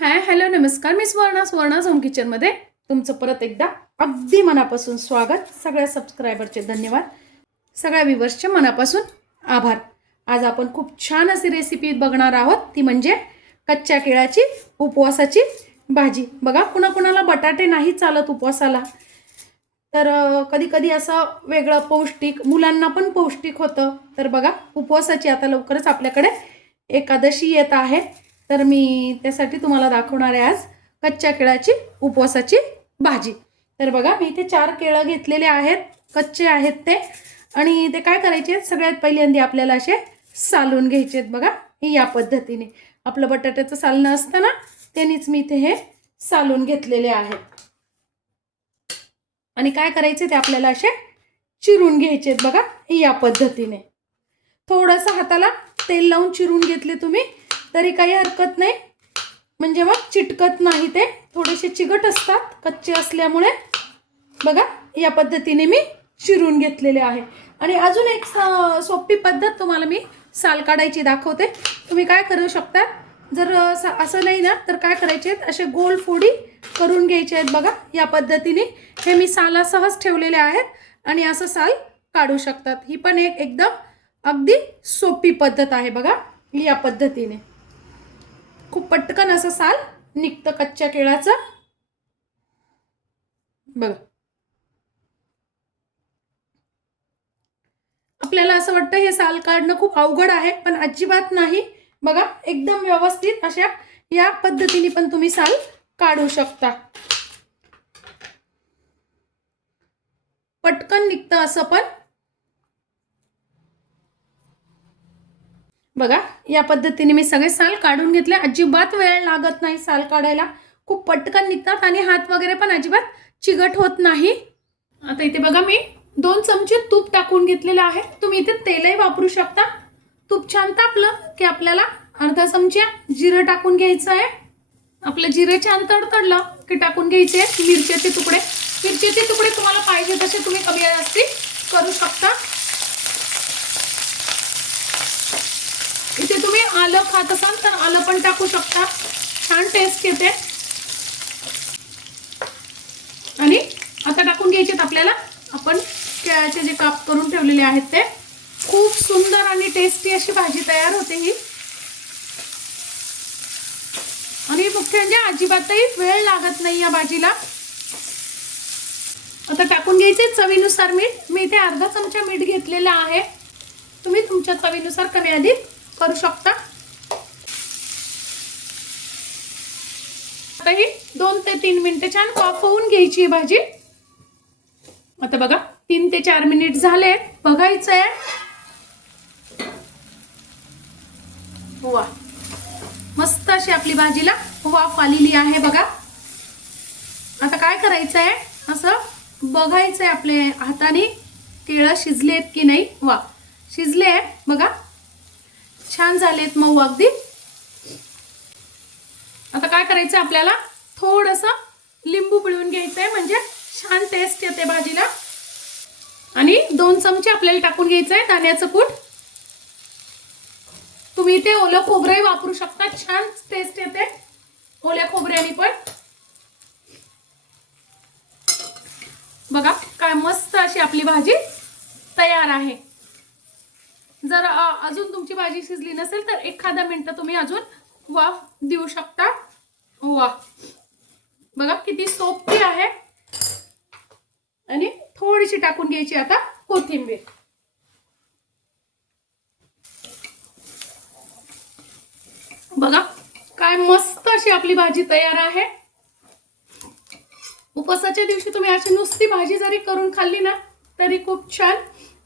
Hi hello नमस्कार. मी Swarna Swarna home किचनमध्ये तुमचं परत एकदा अगदी मनापासून स्वागत. सगळ्या सबस्क्रायबरचे धन्यवाद. सगळ्या व्हिवर्सचे मनापासून आभार. आज आपण खूप छान अशी रेसिपी बघणार आहोत. ती म्हणजे कच्च्या केळाची उपवासाची भाजी. बघा कुणाकुणाला बटाटे नाही चालत उपवासाला. तर कधी कधी असं वेगळं पौष्टिक मुलांना पण पौष्टिक होतं. तर बघा उपवासाची आता लवकरच आपल्याकडे एकादशी येत आहे. तर मी त्यासाठी तुम्हाला दाखवणार आहे आज कच्च्या केळाची उपवासाची भाजी. तर बघा मी इथे चार केळं घेतलेले आहेत. कच्चे आहेत ते. आणि ते काय करायचे आहेत? सगळ्यात पहिल्यांदा आपल्याला असे सालून घ्यायचे आहेत बघा हे या पद्धतीने. आपलं बटाट्याचं सालणं असतं ना त्यांनीच मी इथे हे सालून घेतलेले आहेत. आणि काय करायचे ते आपल्याला असे चिरून घ्यायचे आहेत बघा हे या पद्धतीने. थोडंसं हाताला तेल लावून चिरून घेतले तुम्ही. तरी काही हरकत नाही. म्हणजे मग चिटकत नाही ते. थोडेसे चिकट असतात कच्चे असल्यामुळे. बघा या पद्धतीने मी चिरून घेतलेले आहे. आणि अजून एक स- सोपी पद्धत तुम्हाला मी साल काढायची दाखवते. तुम्ही काय करू शकता? जर असं नाही ना तर काय करायचे आहेत? असे गोल फोडी करून घ्यायचे आहेत बघा या पद्धतीने. हे मी साला सहज ठेवलेले आहेत आणि असं साल काढू शकतात. ही पण एक एकदम अगदी सोपी पद्धत आहे बघा या पद्धतीने. खूप पटकन असं साल निघतं कच्च्या केळाचं. बघा. आपल्याला असं वाटतं हे साल काढणं खूप अवघड आहे पण अजिबात नाही. बघा एकदम व्यवस्थित अशा या पद्धतीने पण तुम्ही साल काढू शकता. पटकन निघतं असं पण. बघा या पद्धतीने मी सगळे साल काढून घेतले. अजिबात वेळ लागत नाही साल काढायला. खूप पटकन निघतात आणि हात वगैरे पण अजिबात चिगट होत नाही. आता इथे बघा मी दोन चमचे तूप टाकून घेतलेलं आहे तुम्ही इथे तेलही वापरू शकता. तूप छान तापलं की आपल्याला अर्धा चमचा जिरं टाकून घ्यायचं आहे. आपलं जिरं छान तडतडलं की टाकून घ्यायचे मिरच्याचे तुकडे. मिरच्याचे तुकडे तुम्हाला पाहिजे तसे तुम्ही कमी जास्ती करू शकता इथे तुम्ही आलं खात असाल तर आलं पण टाकू शकता. छान टेस्ट येते. आणि आता टाकून घ्यायचे आपल्याला. आपण केळ्याचे जे काप करून ठेवलेले आहेत ते. खूप सुंदर आणि टेस्टी अशी भाजी तयार होते ही. आणि मुख्य म्हणजे अजिबातही वेळ लागत नाही या भाजीला. आता टाकून घ्यायचे चवीनुसार मीठ. मी इथे अर्धा चमचा मीठ घेतलेला आहे. तुम्ही तुमच्या चवीनुसार कमी अधिक करू शकता. आता ही दोन ते तीन मिनिटं छान वाफवून घ्यायची ही भाजी. आता बघा तीन ते चार मिनिट झाले बघायचंय. वा मस्त अशी आपली भाजीला वाफ आलेली आहे बघा. आता काय करायचंय? असं बघायचंय आपले हाताने केळं शिजलेत की नाही? वा शिजले आहे बघा. छान झालेत मऊ अगदी. आता काय करायचं आपल्याला? थोडंसं लिंबू पिळून घ्यायचं आहे म्हणजे छान टेस्ट येते भाजीला. आणि दोन चमचे आपल्याला टाकून घ्यायचं आहे दाण्याचं कूट. तुम्ही इथे ओलं खोबरंही वापरू शकता छान टेस्ट येते. ओल्या खोबऱ्याने पण. बघा काय मस्त अशी आपली भाजी तयार आहे. जर अजून तुमची भाजी शिजली नसेल तर एखादा मिनटं तुम्ही अजून वाफ देऊ शकता? वा. बघा किती सोपी आहे. आणि थोडीशी टाकून घ्यायची आता कोथिंबीर. बघा काय मस्त अशी आपली भाजी तयार आहे. उपवासाच्या दिवशी तुम्ही अशी नुसती भाजी जरी करून खाल्ली ना तरी खूप छान.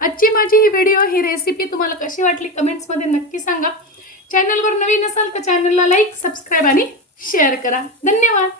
आजची माझी ही व्हिडिओ ही रेसिपी तुम्हाला कशी वाटली कमेंट्समध्ये नक्की सांगा. चॅनलवर नवीन असाल तर चॅनलला लाईक सबस्क्राईब आणि शेअर करा. धन्यवाद.